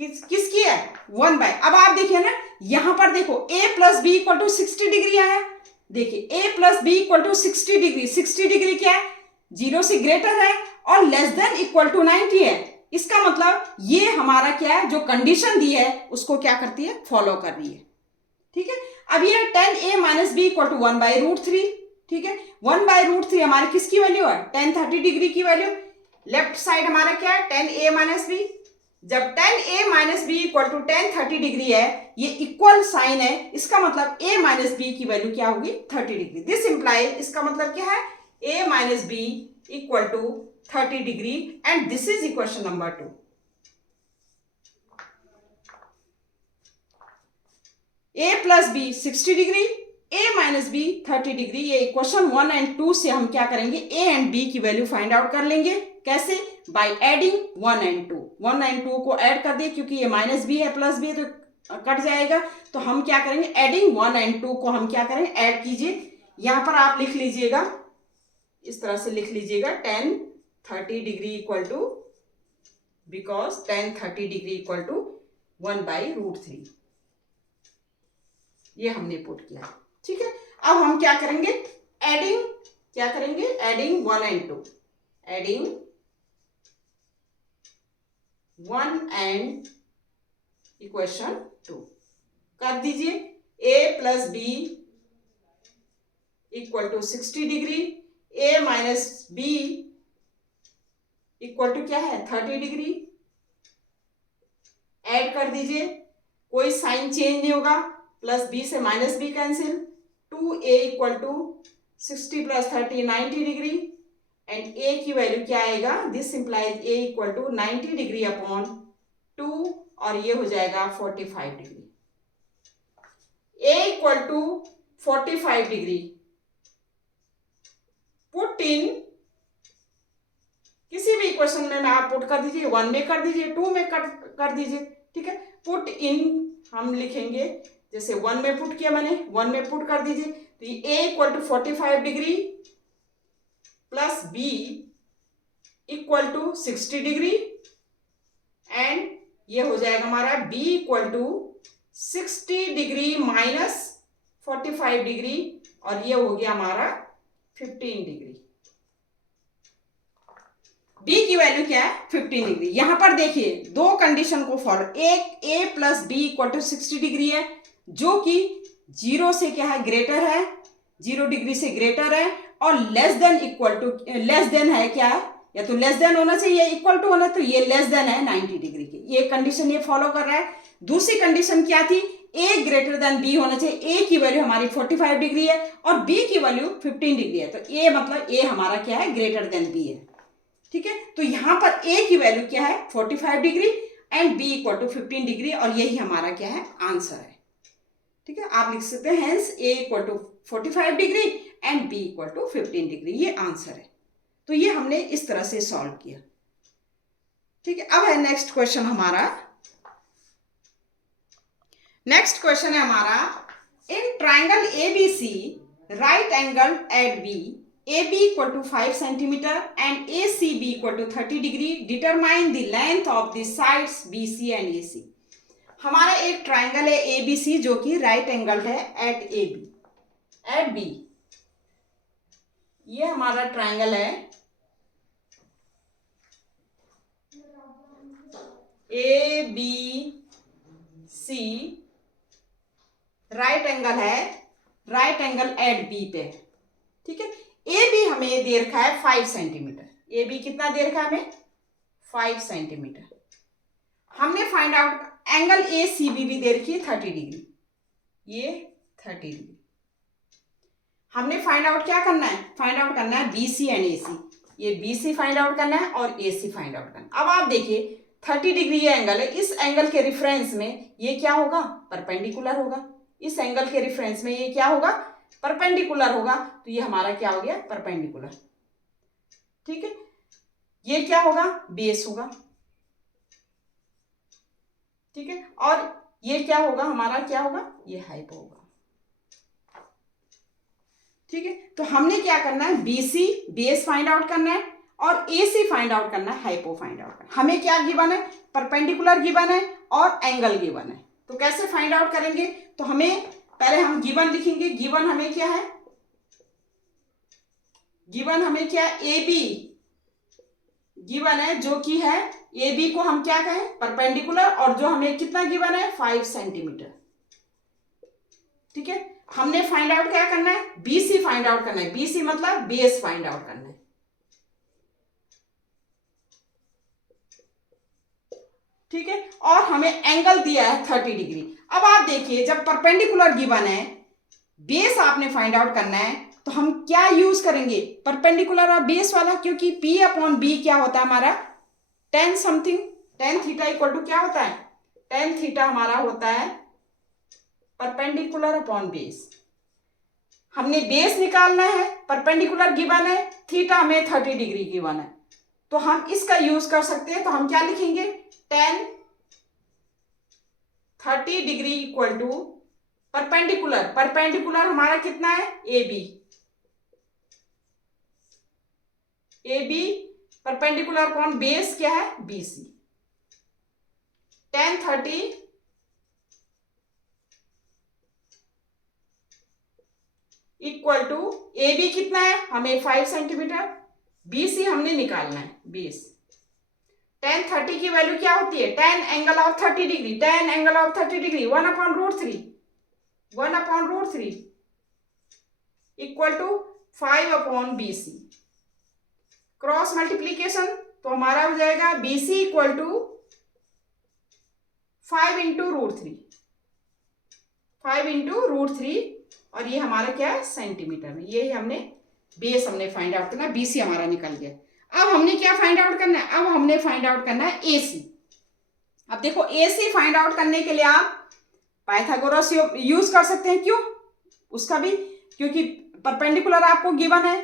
किसकी है, 1/। अब आप देखिए ना, यहां पर देखो a plus b equal to 60 degree है, देखिए a plus b equal to 60 degree. 60 degree क्या है, 0 से ग्रेटर है और लेस देन इक्वल टू 90 है। इसका मतलब ये हमारा क्या है, जो कंडीशन दी है उसको क्या करती है, फॉलो कर रही है। ठीक है, अब ये 10a minus b equal to 1/√3। ठीक है, 1/√3 हमारी किसकी वैल्यू है, 10 30 डिग्री की वैल्यू। लेफ्ट साइड हमारा क्या है, 10a माइनस बी। जब 10a minus b equal to 10 30 degree है, ये इक्वल साइन है, इसका मतलब a माइनस बी की वैल्यू क्या होगी, 30 डिग्री। दिस इंप्लाई, इसका मतलब क्या है, a minus b equal to 30 degree, and this is equation number 2। a plus b 60 degree, a minus b 30 degree. ये इक्वेशन 1 एंड 2 से हम क्या करेंगे, a एंड b की वैल्यू फाइंड आउट कर लेंगे। कैसे, बाय एडिंग 1 एंड 2। 1 एंड 2 को ऐड कर दिए, क्योंकि ये माइनस बी है प्लस बी है तो कट जाएगा। तो हम क्या करेंगे, एडिंग 1 एंड 2 को हम क्या करेंगे, ऐड कीजिए। यहां पर आप लिख लीजिएगा, इस तरह से लिख लीजिएगा 10 30 degree equal to, because 10 30 degree equal to 1/√3। ये हमने पुट किया। ठीक है, अब हम क्या करेंगे, एडिंग, क्या करेंगे, adding 1 and 2। Adding 1 and equation 2 कर दीजिए। a plus b equal to 60 degree, a minus b equal to क्या है 30 डिग्री। ऐड कर दीजिए, कोई साइन चेंज नहीं होगा, प्लस बी से minus b cancel, 2a equal to 60 plus 30 90 degree and a की वैल्यू क्या आएगा, this implies a equal to 90 degree upon 2 और ये हो जाएगा 45 degree. a equal to 45 degree put in किसी भी इक्वेशन में आप पुट कर दीजिए, 1 में कर दीजिए, 2 में कर दीजिए, ठीक है। पुट इन हम लिखेंगे, जैसे 1 में पुट किया मैंने, 1 में पुट कर दीजिए, तो ये a equal to 45 degree plus b equal to 60 degree and ये हो जाएगा हमारा b equal to 60 degree minus 45 degree और ये हो गया हमारा 15 डिग्री। b की वैल्यू क्या है 15 डिग्री। यहां पर देखिए दो कंडीशन को फॉलो, एक a plus b equal to 60 degree है जो कि 0 से क्या है ग्रेटर है, 0 डिग्री से ग्रेटर है, और less than equal to, less than है क्या है, या तो लेस देन होना चाहिए इक्वल टू होना, तो ये लेस देन है 90 डिग्री की, ये कंडीशन ये फॉलो कर रहा है। दूसरी कंडीशन क्या थी, a ग्रेटर देन b होना चाहिए, a की वैल्यू हमारी 45 डिग्री है और b की वैल्यू 15 डिग्री है, तो a मतलब a हमारा क्या है ग्रेटर देन b है, ठीक है। तो यहां पर a की वैल्यू क्या है 45 degree and b equal to 15 degree और यही हमारा क्या है आंसर है, ठीक है। आप लिख सकते हैं hence a equal to 45 degree and b equal to 15 degree, ये आंसर है। तो ये हमने इस तरह से सॉल्व किया, ठीक है। अब है नेक्स्ट क्वेश्चन हमारा, नेक्स्ट क्वेश्चन है हमारा, in triangle ABC right angle at B, AB equal to 5 centimeter and ACB equal to 30 degree, determine the length of the sides BC and AC। हमारा एक ट्राइंगल है ABC जो कि right angle है eight AB, eight B, ये हमारा triangle है ABC, right angle है, राइट एंगल एट B पे, ठीक है। ए बी हमें दे रखा है 5 सेंटीमीटर, ए बी कितना दे रखा है हमें 5 सेंटीमीटर। हमने find out angle a c b भी दे रखी है 30 डिग्री, ये 30 डिग्री। हमने फाइंड आउट क्या करना है, फाइंड आउट करना है बी सी एंड ए सी, ये बी सी फाइंड आउट करना है और ए सी फाइंड आउट करना है। अब आप देखिए 30 डिग्री ये एंगल है, इस एंगल के रिफरेंस में ये क्या होगा परपेंडिकुलर होगा, इस एंगल के रिफरेंस में ये क्या होगा परपेंडिकुलर होगा, तो ये हमारा क्या हो गया परपेंडिकुलर, ठीक है। ये क्या होगा बेस होगा, ठीक है, और ये क्या होगा हमारा क्या होगा ये हाइपो होगा, ठीक है। तो हमने क्या करना है बीसी बेस फाइंड आउट करना है और एसी फाइंड आउट करना है, हाइपो फाइंड आउट करना है। हमें क्या गिवन है परपेंडिकुलर गिवन है और एंगल गिवन है, तो कैसे फाइंड आउट करेंगे, तो हमें पहले हम गिवन लिखेंगे। गिवन हमें क्या है, गिवन हमें क्या है ए बी गिवन है जो कि है ए बी को हम क्या कहें परपेंडिकुलर, और जो हमें कितना गिवन है 5 सेंटीमीटर, ठीक है। हमने फाइंड आउट क्या करना है बीसी फाइंड आउट करना है, बीसी मतलब बेस फाइंड आउट करना है, ठीक है। और हमें एंगल दिया है 30 डिग्री। अब आप देखिए जब परपेंडिकुलर गिवन है बेस आपने फाइंड आउट करना है, तो हम क्या यूज करेंगे परपेंडिकुलर और बेस वाला, क्योंकि P अपॉन बी क्या होता है हमारा tan something, tan theta equal to क्या होता है टेन थीटा हमारा होता है परपेंडिकुलर अपॉन बेस। हमने बेस निकालना है, परपेंडिकुलर गिवन है, थीटा हमें 30 डिग्री गिवन है, तो हम इसका यूज कर सकते हैं। तो हम क्या लिखेंगे tan 30 degree equal to perpendicular, perpendicular हमारा कितना है a b, a b perpendicular upon base क्या है b c, tan 30 equal to a b कितना है हमें 5 सेंटीमीटर, BC हमने निकालना है, 20। tan 30 की वैल्यू क्या होती है? tan angle of 30 degree, tan angle of 30 degree 1/√3, 1/√3 equal to 5/BC। Cross multiplication तो हमारा हो जाएगा BC इक्वल टू 5 × √3, 5 × √3, और ये हमारा क्या है? सेंटीमीटर में। ये हमने बेस हमने फाइंड आउट करना है, BC हमारा निकल गया। अब हमने क्या फाइंड आउट करना है? अब हमने फाइंड आउट करना है AC। अब देखो AC फाइंड आउट करने के लिए आप पाइथागोरस यूज कर सकते हैं। क्यों? उसका भी क्योंकि परपेंडिकुलर आपको गिवन है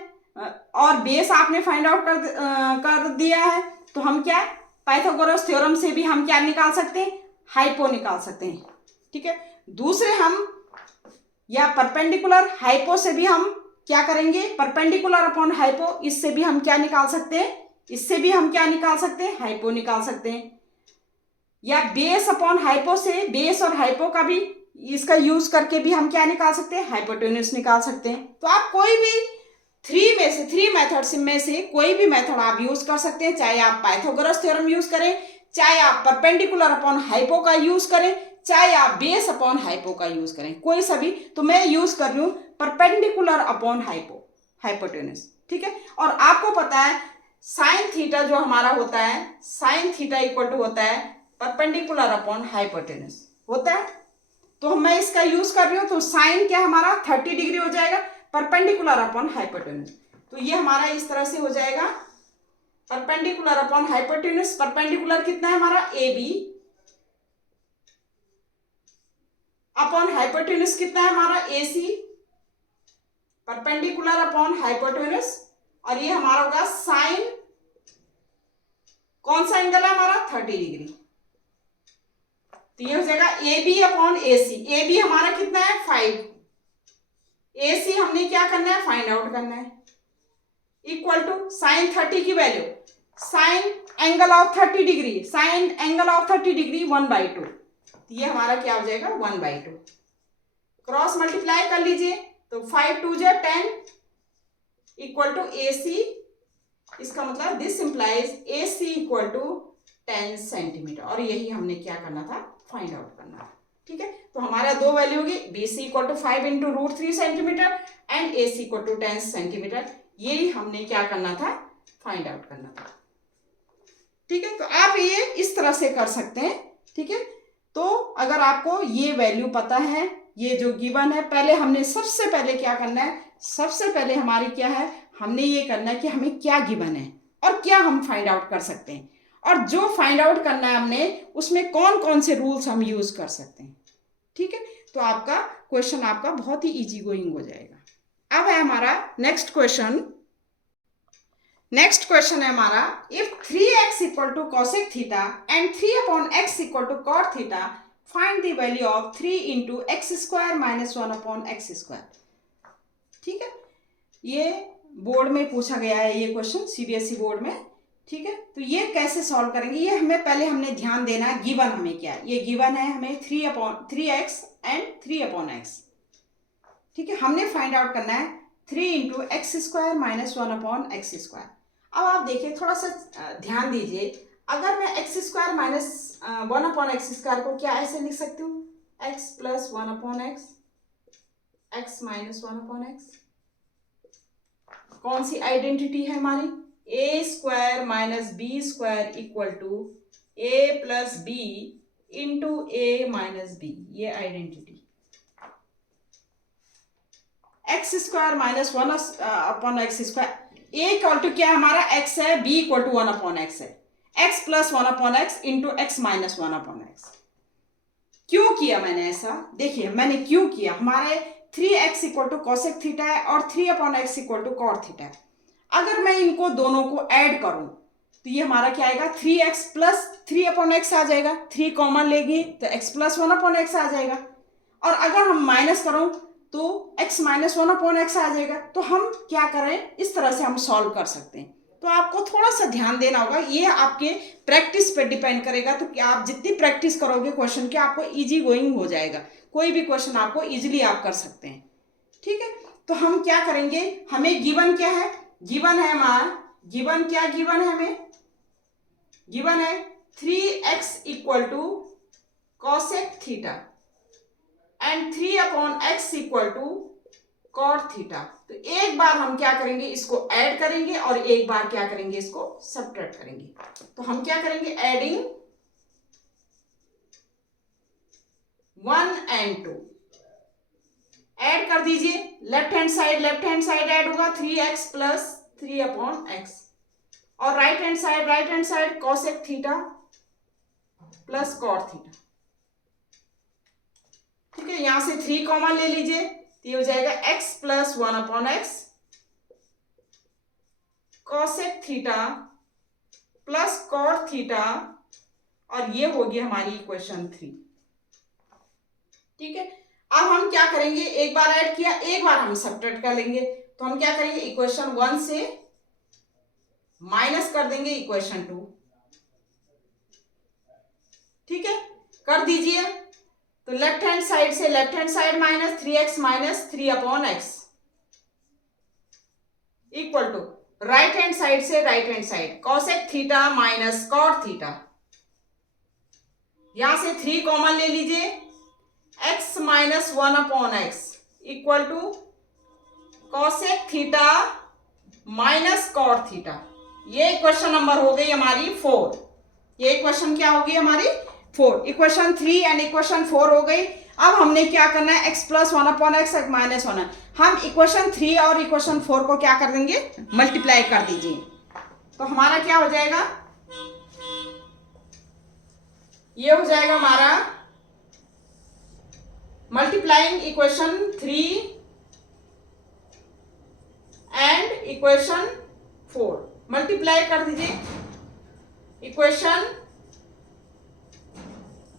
और बेस आपने फाइंड आउट कर दिया है, तो हम क्या है? पाइथागोरस थ्योरम से भी हम क्या निकाल सकते हैं? हाइपो निकाल सकते हैं। ठीक है। दूसरे हम या परपेंडिकुलर हाइपो से भी हम क्या करेंगे? परपेंडिकुलर अपॉन हाइपो, इससे भी हम क्या निकाल सकते हैं? इससे भी हम क्या निकाल सकते हैं? हाइपो निकाल सकते हैं। या बेस अपॉन हाइपो से बेस और हाइपो का भी इसका यूज करके भी हम क्या निकाल सकते हैं? हाइपोटेन्यूस निकाल सकते हैं। तो आप कोई भी थ्री मेथड्स में से कोई भी मेथड आप यूज कर सकते हैं, चाहे आप पाइथागोरस थ्योरम यूज करें, चाहे आप परपेंडिकुलर अपॉन हाइपो का यूज करें, चाहे आप बेस अपॉन हाइपो का यूज करें, कोई सभी। तो मैं यूज कर रही हूँ परपेंडिकुलर अपॉन हाइपो, हाइपोटेन्यूस। ठीक है। और आपको पता है साइन थीटा जो हमारा होता है, साइन थीटा इक्वल टू होता है परपेंडिकुलर अपॉन हाइपोटेन्यूस होता है। तो मैं इसका यूज कर रही हूँ, तो साइन क्या हमारा 30 डिग्री हो जाएगा परपेंडिकुलर अपॉन हाइपोटेन्यूस। तो ये हमारा इस तरह से हो जाएगा परपेंडिकुलर अपॉन हाइपोटेन्यूस। परपेंडिकुलर कितना है हमारा? AB अपॉन हाइपोटेन्यूस कितना है हमारा? AC। परपेंडिकुलर अपॉन हाइपोटेन्यूस, और ये हमारा होगा साइन, कौन सा एंगल है हमारा? 30 डिग्री। तो ये हो जाएगा AB अपॉन AC। AB हमारा कितना है? 5। AC हमने क्या करना है? फाइंड आउट करना है। इक्वल टू साइन 30 की value, sign angle of 30 degree, sine angle of 30 degree 1/2। ये हमारा क्या हो जाएगा? 1/2। क्रॉस मल्टीप्लाई कर लीजिए, तो 5 2 जा 10 इक्वल टू AC। इसका मतलब this implies AC equal to 10 centimetre. और यही हमने क्या करना था? फाइंड आउट करना था। ठीक है। तो हमारा दो वैल्यू होगी, BC equal to 5 × √3 centimetre and AC equal to 10 centimetre. यही हमने क्या करना था? फाइंड आउट करना था। ठीक है। तो आप ये इस तरह से कर सकते हैं। ठीक है। तो अगर आपको ये वैल्यू पता है, ये जो गिवन है, पहले हमने सबसे पहले क्या करना है? सबसे पहले हमारी क्या है? हमने ये करना है कि हमें क्या गिवन है और क्या हम फाइंड आउट कर सकते हैं, और जो फाइंड आउट करना है हमने उसमें कौन कौन से रूल्स हम यूज कर सकते हैं। ठीक है। तो आपका क्वेश्चन आपका बहुत ही इजी गोइंग हो जाएगा। अब है हमारा नेक्स्ट क्वेश्चन। नेक्स्ट क्वेश्चन है हमारा, if 3x equal to cosec theta and 3/x equal to cot theta, find the value of 3 × x² - 1/x²। ठीक है। ये बोर्ड में पूछा गया है ये क्वेश्चन, CBSE बोर्ड में। ठीक है। तो ये कैसे सॉल्व करेंगे? ये हमने ध्यान देना है गिवन हमें क्या है। ये गिवन है हमें 3x एंड 3/x। ठीक है। हमने फाइंड आउट करना है 3 × x² - 1/x²। अब आप देखिए, थोड़ा सा ध्यान दीजिए। अगर मैं x² - 1/x² को क्या ऐसे लिख सकती हूँ? x + 1/x, x - 1/x। कौन सी आइडेंटिटी है हमारी? a² - b² equal to a + b × a - b। ये identity x² - 1/x²। a equal to क्या हमारा? x है, b इक्वल टू 1/x है, x + 1/x × x - 1/x। क्यों किया मैंने ऐसा? देखिए मैंने क्यों किया। हमारे 3x equal to cosec theta है और 3/x equal to cot theta है। अगर मैं इनको दोनों को ऐड करूं तो ये हमारा क्या आएगा? 3x + 3/x आ जाएगा। 3 कॉमन लेंगे तो x + 1/x आ जाएगा। और अगर हम माइनस करूं तो x - 1/x आ जाएगा। तो हम क्या करें? इस तरह से हम सॉल्व कर सकते हैं। तो आपको थोड़ा सा ध्यान देना होगा। ये आपके प्रैक्टिस पे डिपेंड करेगा। तो क्या आप जितनी प्रैक्टिस करोगे क्वेश्चन के, आपको इजी गोइंग हो जाएगा। कोई भी क्वेश्चन आपको इजीली आप कर सकते हैं। ठीक है। तो हम क्या करेंगे? हमें गिवन क्या है? गिवन है हमारा गिवन क्या गिवन है हमें? गिवन है 3x equal to cosec theta and 3/x equal to cot theta. तो एक बार हम क्या करेंगे, इसको ऐड करेंगे और एक बार क्या करेंगे, इसको सब्ट्रैक्ट करेंगे। तो हम क्या करेंगे, एडिंग 1 and 2 ऐड कर दीजिए। लेफ्ट हैंड साइड ऐड होगा 3x प्लस 3/x और right hand side cosec theta plus cot theta. ठीक है, यहां से 3 कॉमन ले लीजिए, तो ये हो जाएगा x plus 1/x cosec theta plus cot theta और ये होगी हमारी इक्वेशन 3। ठीक है, अब हम क्या करेंगे, एक बार ऐड किया, एक बार हम सब्ट्रैक्ट कर लेंगे। तो हम क्या करेंगे, इक्वेशन 1 से माइनस कर देंगे इक्वेशन 2। ठीक है, कर दीजिए। तो left hand side minus 3x minus 3/x equal to right hand side cosec theta minus cot theta. यहां से 3 कॉमन ले लीजिए, x minus 1/x equal to cosec theta minus cot theta. ये इक्वेशन नंबर हो गई हमारी 4। ये इक्वेशन क्या होगी हमारी 4। इक्वेशन 3 एंड इक्वेशन 4 हो गई। अब हमने क्या करना है, x प्लस 1/x माइनस 1। हम इक्वेशन 3 और इक्वेशन 4 को क्या कर देंगे, मल्टीप्लाई कर दीजिए। तो हमारा क्या हो जाएगा, ये हो जाएगा हमारा multiplying equation 3 and equation 4। Multiply कर दीजिए इक्वेशन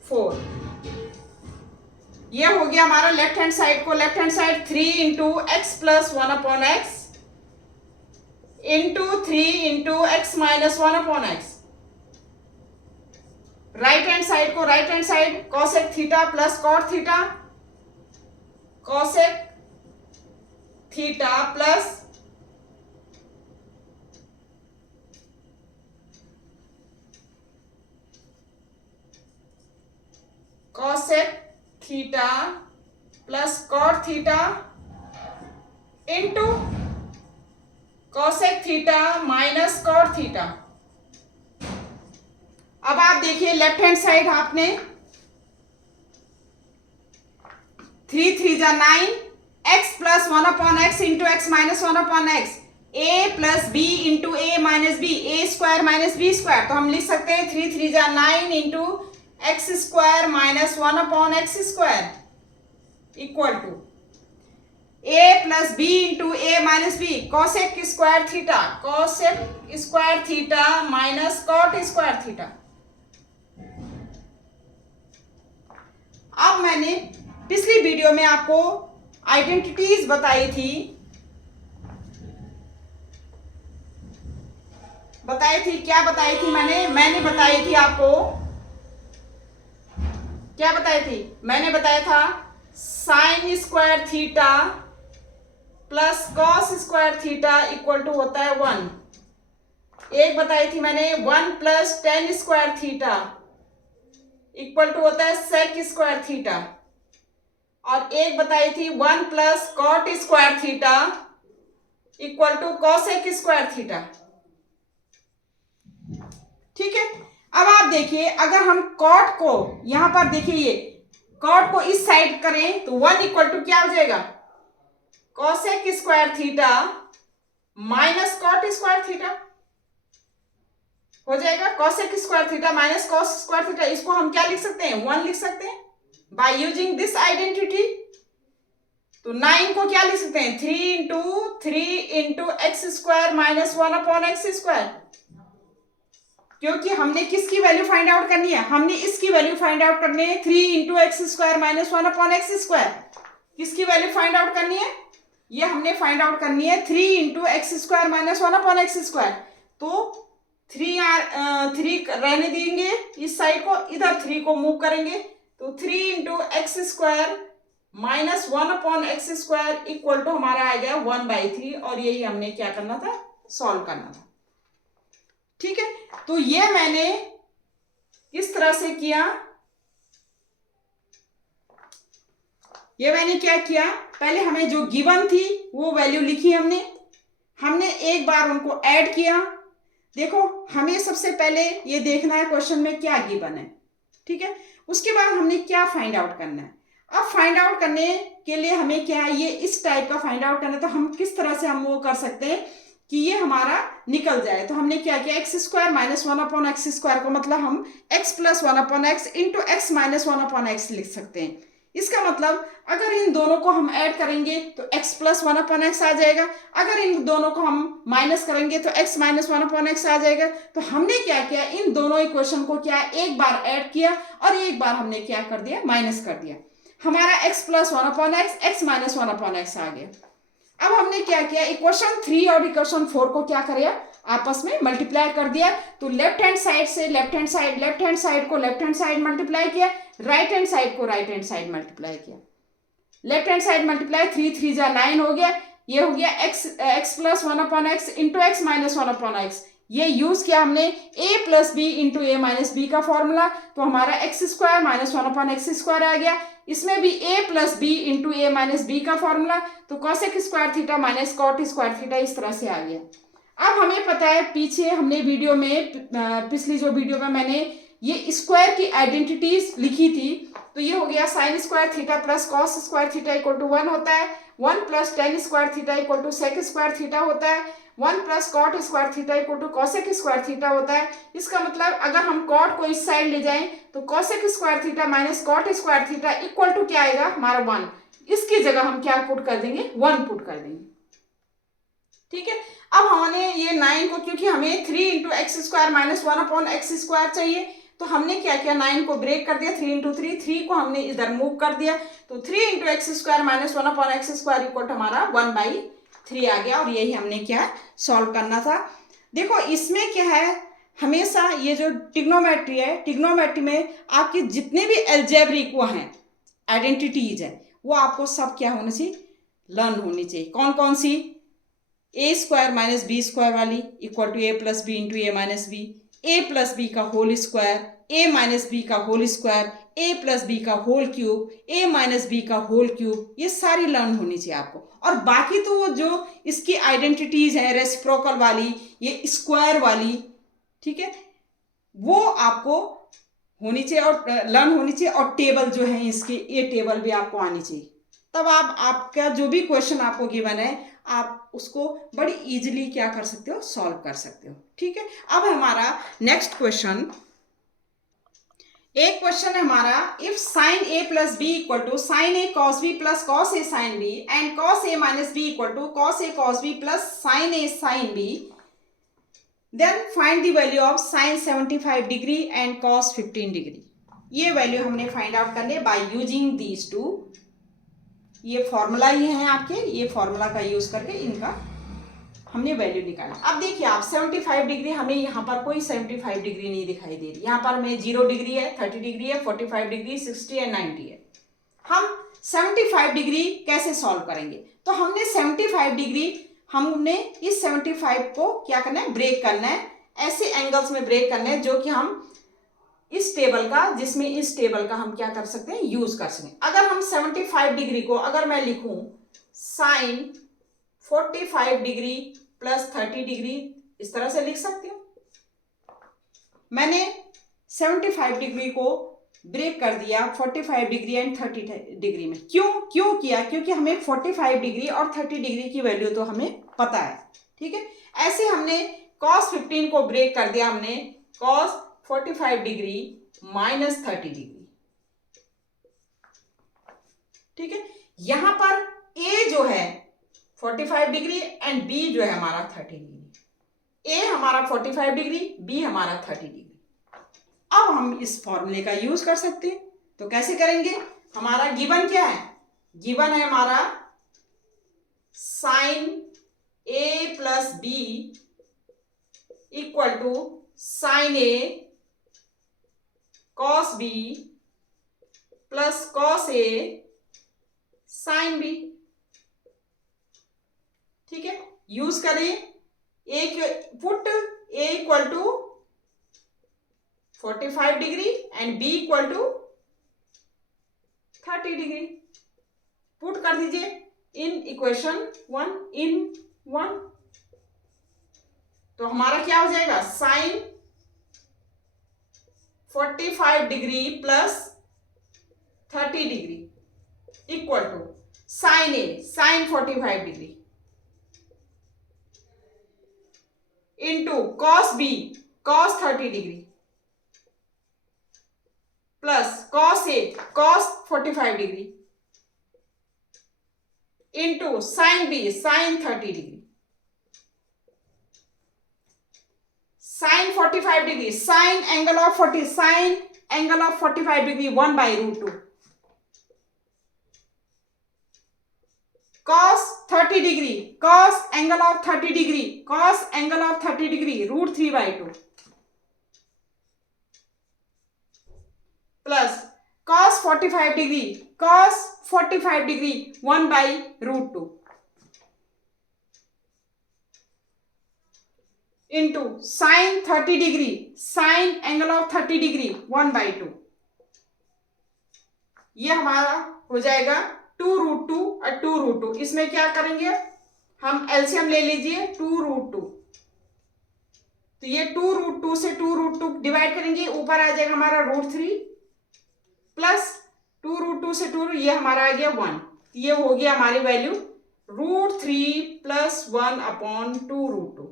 4। ये हो गया हमारा left hand side 3 into x plus 1/x into 3 into x minus 1/x। Right hand side cosec theta plus cot theta, cosec theta plus cosec theta plus cot theta into cosec theta minus cot theta. अब आप देखिए left hand side आपने 3 3 जा 9 x plus 1/x into x minus 1/x a plus b into a minus b a square minus b square. तो हम लिख सकते हैं 3 3 जा 9 into x square minus 1/x square equal to a plus b into a minus b cosec square theta minus cot square theta. अब मैंने पिछली video में आपको आइडेंटिटीज बताई थी क्या बताई थी मैंने बताई थी आपको, क्या बताई थी, मैंने बताया था sine square theta plus cos square theta equal to होता है 1। एक बताई थी मैंने 1 plus tan square theta equal to होता है सेक स्क्वायर थीटा, और एक बताई थी 1 plus cot square theta equal to cosec square theta. ठीक है, अब आप देखिए अगर हम कॉट को यहां पर देखिए, ये कॉट को इस साइड करें तो 1 इक्वल टू क्या हो जाएगा, cosec square theta minus cot square theta हो जाएगा। Cosec square theta minus cos square theta, इसको हम क्या लिख सकते हैं, 1 लिख सकते हैं बाय यूजिंग दिस आइडेंटिटी। तो 9 को क्या लिख सकते हैं, 3 into x square minus 1/x square, क्योंकि हमने किसकी वैल्यू फाइंड आउट करनी है, हमने इसकी वैल्यू फाइंड आउट करनी है 3 into x square minus 1/x square. किसकी वैल्यू फाइंड आउट करनी है, ये हमने फाइंड आउट करनी है 3 into x square minus 1/x square. तो 3 रहने देंगे इस साइड को, इधर 3 को मूव करेंगे तो 3 into x square minus 1/x square equal to हमारा आ गया 1/3, और यही हमने क्या करना था, सॉल्व करना था। ठीक है, तो ये मैंने इस तरह से किया। ये मैंने क्या किया, पहले हमें जो गिवन थी वो वैल्यू लिखी हमने एक बार उनको ऐड किया। देखो हमें सबसे पहले ये देखना है क्वेश्चन में क्या गिवन है, ठीक है। उसके बाद हमने क्या फाइंड आउट करना है। अब फाइंड आउट करने के लिए हमें क्या है, ये इस टाइप का फाइंड आउट करना है, तो हम किस तरह से हम वो कर सकते हैं कि ये हमारा निकल जाए। तो हमने क्या किया, एक्स स्क्वायर माइनस 1/x² को मतलब हम x plus 1/x into x minus 1/x लिख सकते हैं। इसका मतलब अगर इन दोनों को हम ऐड करेंगे तो x प्लस 1/x आ जाएगा, अगर इन दोनों को हम माइनस करेंगे तो x माइनस 1/x आ जाएगा। तो हमने क्या किया, इन दोनों इक्वेशन को क्या एक बार ऐड किया और एक बार हमने क्या कर दिया, माइनस कर दिया। हमारा x plus 1/x x minus 1/x आ गया। अब हमने क्या किया, इक्वेशन 3 और इक्वेशन 4 को क्या करें, आपस में मल्टीप्लाई कर दिया। तो लेफ्ट हैंड साइड से लेफ्ट हैंड साइड को लेफ्ट हैंड साइड मल्टीप्लाई किया, राइट हैंड साइड को राइट हैंड साइड मल्टीप्लाई किया। लेफ्ट हैंड साइड मल्टीप्लाई 3 3 जा 9 हो गया। ये हो गया x plus 1/x into x minus 1/x। ये यूज किया हमने a plus b into a minus b का फॉर्मूला। तो हमारा एक्स स्क्वायर माइनस 1/x² आ गया। इसमें भी a plus b into a minus b का फॉर्मूला। तो cosec square theta minus cot square theta इस तरह से आ गया। अब हमें पता है, पीछे हमने वीडियो में पिछली जो वीडियो में मैंने ये स्क्वायर की आइडेंटिटीज लिखी थी। तो ये हो गया sine square theta plus cos square theta equal to 1 होता है, 1 plus tan square theta equal to sec square theta होता है, 1 plus cot square theta equal to cosec square theta होता है। इसका मतलब अगर हम कॉट को इस साइड ले जाएं तो cosec square theta minus cot square theta equal to क्या आएगा, हमारा 1। इसकी जगह हम क्या पुट कर देंगे, 1 पुट कर देंगे, ठीक है। अब हमने ये 9 को, क्योंकि हमें 3 into x square minus 1/x² चाहिए, तो हमने क्या किया, 9 को ब्रेक कर दिया, 3 इंटू 3 को हमने इधर मूव कर दिया। तो 3 into x square minus 1/x² equal हमारा 1/3 आ गया। और यही हमने क्या सॉल्व करना था। देखो इसमें क्या है, हमेशा ये जो ट्रिग्नोमेट्री है, ट्रिग्नोमेट्री में आपके जितने भी एल्जेब्रिक वो हैं आइडेंटिटीज है, वो आपको सब क्या होनी चाहिए, लर्न होनी चाहिए। कौन कौन सी, a square minus b square वाली equal to a plus b into a minus b, a plus b का whole square, a minus b का whole square, a plus b का whole cube, a minus b का whole cube, ये सारी learn होनी चाहिए आपको। और बाकी तो जो इसकी आइडेंटिटीज हैं रेसिप्रोकल वाली, ये स्क्वायर वाली, ठीक है, वो आपको होनी चाहिए और लर्न होनी चाहिए। और टेबल जो है इसकी, ये टेबल भी आपको आनी चाहिए। तब आप आपका जो भी क्वेश्चन आपको गिवन है आप उसको बड़ी इजीली क्या कर सकते हो, सॉल्व कर सकते हो, ठीक है। अब हमारा नेक्स्ट क्वेश्चन, एक क्वेश्चन है हमारा, if sine a plus b equal to sine a cos b plus cos a sine b and cos a minus b equal to cos a cos b plus sine a sine b, then find the value of sine 75 degree and cos 15 degree. ये value हमने find out करने by using these two. ये formula ही है आपके, ये formula का use करके इनका हमने वैल्यू निकाला। अब देखिए आप 75 डिग्री, हमें यहाँ पर कोई 75 डिग्री नहीं दिखाई दे रही। यहाँ पर हमें 0 डिग्री है, 30 डिग्री है, 45 डिग्री, 60 एंड 90 है। हम 75 डिग्री कैसे सॉल्व करेंगे, तो हमने 75 डिग्री, हमने इस 75 को क्या करना है, ब्रेक करना है। ऐसे एंगल्स में ब्रेक करना है जो कि हम इस टेबल का, जिसमें इस टेबल का हम क्या कर सकते हैं, यूज कर सकते हैं। अगर हम 75 डिग्री को अगर मैं लिखूं साइन 45 डिग्री प्लस 30 डिग्री, इस तरह से लिख सकती हूं। मैंने 75 डिग्री को ब्रेक कर दिया 45 डिग्री एंड 30 डिग्री में। क्यों किया, क्योंकि हमें 45 डिग्री और 30 डिग्री की वैल्यू तो हमें पता है, ठीक है। ऐसे हमने cos 15 को ब्रेक कर दिया, हमने cos 45 डिग्री माइनस 30 डिग्री, ठीक है। यहां पर a जो है 45 डिग्री एंड b जो है हमारा 30 डिग्री। a हमारा 45 डिग्री, b हमारा 30 डिग्री। अब हम इस फॉर्मूले का यूज कर सकते हैं। तो कैसे करेंगे, हमारा गिवन क्या है, गिवन है हमारा sine a plus b equal to sine a cos b plus cos a sine b, ठीक है। यूज करें put a equal to 45 degree and b equal to 30 degree. Put कर दीजिए इन इक्वेशन 1 तो हमारा क्या हो जाएगा, sine 45 degree plus 30 degree equal to sine a sine 45 degree into cos b cos 30 degree plus cos a cos 45 degree into sine b sine 30 degree. Sine 45 degree sine angle of 45 degree 1/√2 cos 30 degree cos angle of 30 degree cos angle of 30 degree √3/2 plus cos 45 degree cos 45 degree 1/√2 into sine 30 degree sine angle of 30 degree 1/2। ये हमारा हो जाएगा 2√2 और 2√2। इसमें क्या करेंगे, हम LCM ले लीजिए 2√2, तो ये 2√2 से 2√2 डिवाइड करेंगे, ऊपर आ जाएगा हमारा √3 प्लस 2√2 से 2, ये हमारा आ गया 1। ये हो गया हमारी वैल्यू √3 + 1/2√2।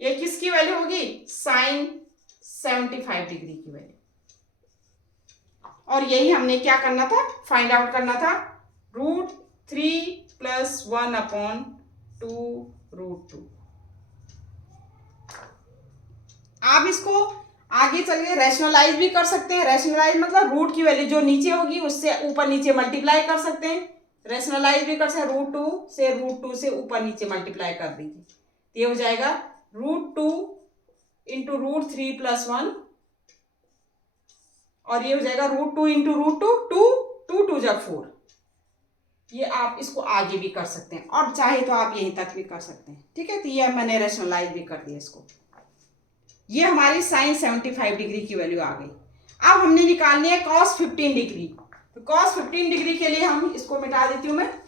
ये किसकी वैल्यू होगी, साइन 75 डिग्री की वैल्यू। और यही हमने क्या करना था, फाइंड आउट करना था, √3 + 1/2√2। आप इसको आगे चलिए रैशनलाइज भी कर सकते हैं। रैशनलाइज मतलब रूट की वैल्यू जो नीचे होगी उससे ऊपर नीचे मल्टीप्लाई कर सकते हैं। रैशनलाइज भी कर सकते हैं, √2 से ऊपर नीचे मल्टीप्लाई कर दीजिए, ये हो जाएगा √2 × √3 + 1, और ये हो जाएगा √2 × √2 2 2 = 4। ये आप इसको आगे भी कर सकते हैं और चाहे तो आप यहीं तक भी कर सकते हैं। ठीक है, तो ये मैंने रैशनलाइज भी कर दिया इसको। ये हमारी साइन 75 डिग्री की वैल्यू आ गई। अब हमने निकालनी है cos 15 डिग्री। तो cos 15 डिग्री के लिए हम इसको मिटा देती हूं मैं।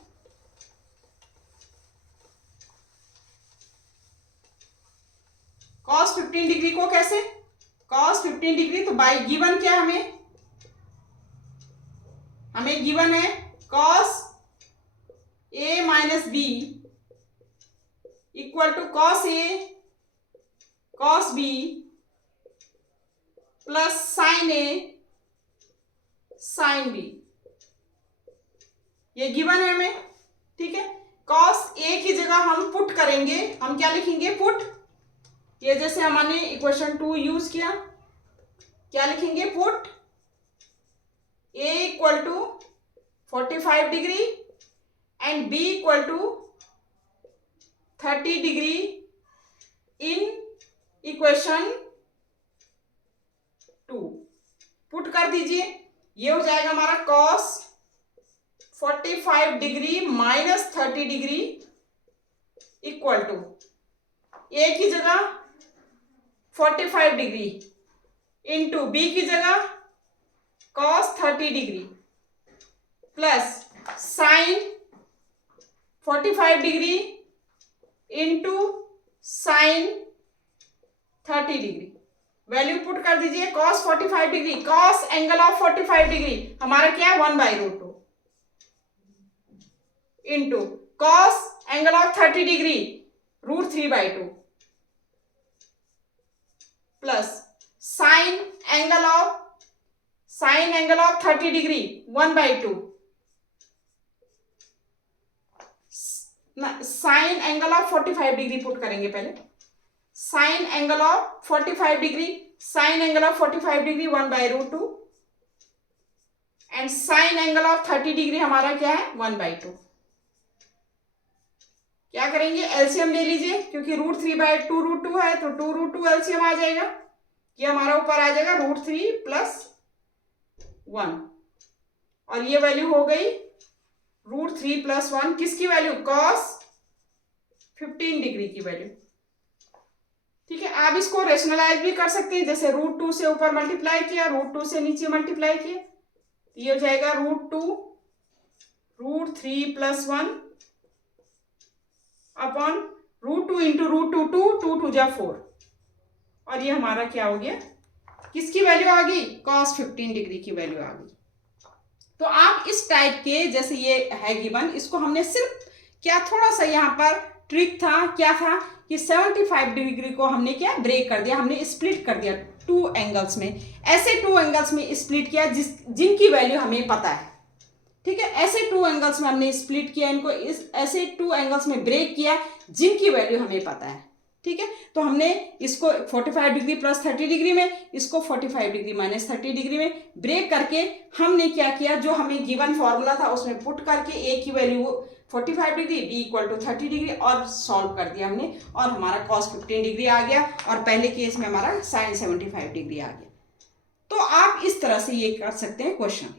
cos 15 डिग्री को कैसे, cos 15 डिग्री तो बाई गिवन क्या हमें गिवन है cos a - b = cos a cos b plus sin a sin b, ये गिवन है हमें। ठीक है, cos a की जगह हम पुट करेंगे, हम क्या लिखेंगे, पुट, ये जैसे हमने इक्वेशन 2 यूज किया, क्या लिखेंगे, put a = 45 degree and b = 30 degree in equation 2। पुट कर दीजिए, ये हो जाएगा हमारा cos 45 degree - 30 degree equal to a की जगह 45 डिग्री इंटू b की जगह cos 30 degree plus sign 45 degree into sine 30 degree. Value put कर दीजिए, cos 45 degree cos angle of 45 degree हमारा क्या है, 1/√2 into cos angle of 30 degree √3/2 plus sign angle of 30 degree 1/2, sign angle of 45 degree put करेंगे पहले, sign angle of 45 degree 1/√2 and sign angle of 30 degree हमारा क्या है, 1/2। क्या करेंगे, एलसीएम ले लीजिए, क्योंकि √3/2√2 है तो 2√2 एलसीएम आ जाएगा, ये हमारा ऊपर आ जाएगा √3 + 1, और ये वैल्यू हो गई √3 + 1 किसकी वैल्यू, cos 15 डिग्री की वैल्यू। ठीक है, आप इसको रेशनलाइज भी कर सकते हैं, जैसे √2 से ऊपर मल्टीप्लाई किया, √2 से नीचे मल्टीप्लाई किया, ये हो जाएगा √2 √3 + 1 अपॉन √2 इंटू √2 2 2 जा 4, और ये हमारा क्या हो गया, किसकी वैल्यू आ गई, cos 15 डिग्री की वैल्यू आ गई। तो आप इस टाइप के, जैसे ये है गिवन, इसको हमने सिर्फ क्या थोड़ा सा यहाँ पर ट्रिक था, क्या था कि 75 डिग्री को हमने क्या ब्रेक कर दिया, हमने स्प्लिट कर दिया 2 एंगल्स में, ऐसे 2 एंगल्स में स्प्लिट किया जिनकी वैल्यू हमें पता है। ठीक है, ऐसे 2 एंगल्स में हमने स्प्लिट किया इनको, इस ऐसे 2 एंगल्स में ब्रेक किया जिनकी वैल्यू हमें पता है। ठीक है, तो हमने इसको 45 डिग्री + 30 डिग्री में, इसको 45 डिग्री - 30 डिग्री में ब्रेक करके हमने क्या किया, जो हमें गिवन फॉर्मूला था उसमें पुट करके ए की वैल्यू 45 डिग्री, बी = 30 डिग्री और सॉल्व कर दिया हमने, और हमारा cos 15 डिग्री आ गया, और पहले केस में हमारा sin 75 डिग्री आ गया। तो आप इस तरह से ये कर सकते हैं क्वेश्चन।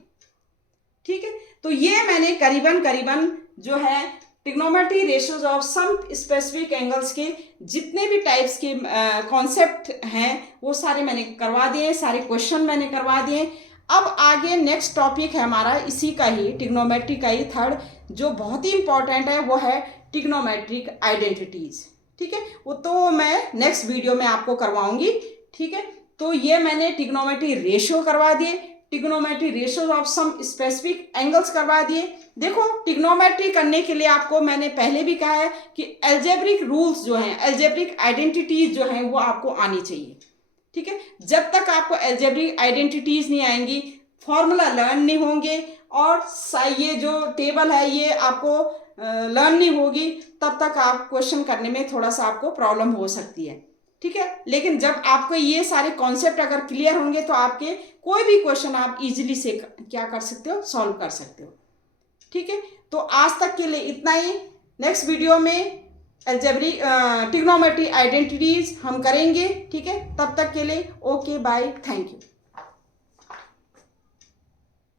ठीक है, तो ये मैंने करीबन जो है trigonometry ratios of some specific angles के जितने भी टाइप्स के कॉन्सेप्ट हैं वो सारे मैंने करवा दिए, सारे क्वेश्चन मैंने करवा दिए। अब आगे नेक्स्ट टॉपिक है हमारा इसी का ही, ट्रिग्नोमेट्री का ही थर्ड, जो बहुत ही इंपॉर्टेंट है, वो है ट्रिग्नोमेट्रिक आइडेंटिटीज। ठीक है, वो तो मैं नेक्स्ट वीडियो में आपको करवाऊंगी। ठीक है, तो ये मैंने ट्रिग्नोमेट्री रेशियो करवा दिए, trigonometry ratios of some specific angles करवा दिए। देखो, ट्रिग्नोमेट्री करने के लिए आपको मैंने पहले भी कहा है कि एल्जेब्रिक रूल्स जो हैं, एल्जेब्रिक आइडेंटिटीज जो हैं वो आपको आनी चाहिए। ठीक है, जब तक आपको एल्जेब्रिक आइडेंटिटीज नहीं आएंगी, फॉर्मूला लर्न नहीं होंगे, और ये जो टेबल है ये आपको लर्न नहीं होगी, तब तक आप क्वेश्चन करने में थोड़ा सा आपको प्रॉब्लम हो सकती है। ठीक है, लेकिन जब आपको ये सारे कॉन्सेप्ट अगर क्लियर होंगे तो आपके कोई भी क्वेश्चन आप इजीली से क्या कर सकते हो, सॉल्व कर सकते हो। ठीक है, तो आज तक के लिए इतना ही। नेक्स्ट वीडियो में अलजेब्रिक ट्रिग्नोमेट्री आइडेंटिटीज हम करेंगे। ठीक है, तब तक के लिए ओके, बाय, थैंक यू।